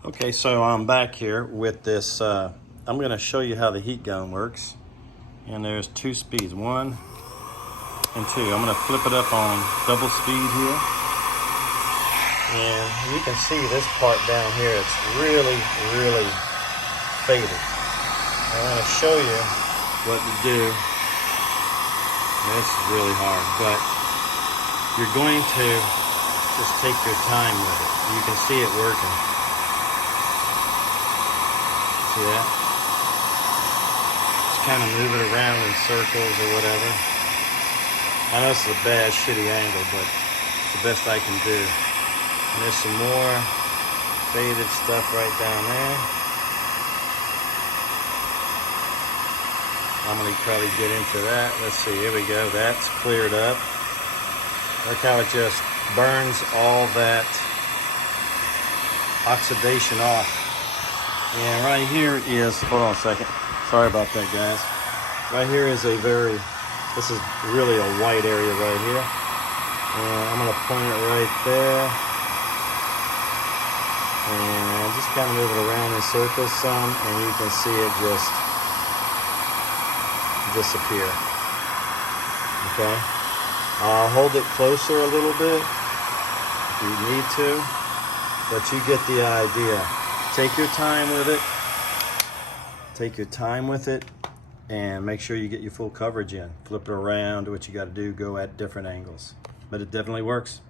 Okay, so I'm back here with this. I'm going to show you how the heat gun works. And there's two speeds, 1 and 2. I'm going to flip it up on double speed here. And you can see this part down here, it's really, really faded. I'm going to show you what to do. This is really hard, but you're going to just take your time with it. You can see it working. See that? Just kind of move it around in circles or whatever. I know this is a bad, shitty angle, but it's the best I can do. And there's some more faded stuff right down there. I'm going to probably get into that. Let's see, here we go. That's cleared up. Look how it just burns all that oxidation off. And right here is, hold on a second. Sorry about that, guys. Right here is this is really a white area right here. And I'm gonna point it right there. And just kind of move it around in circles some, and you can see it just disappear. Okay? I'll hold it closer a little bit if you need to, but you get the idea. Take your time with it. Take your time with it and make sure you get your full coverage in. Flip it around, do what you got to do, go at different angles. But it definitely works.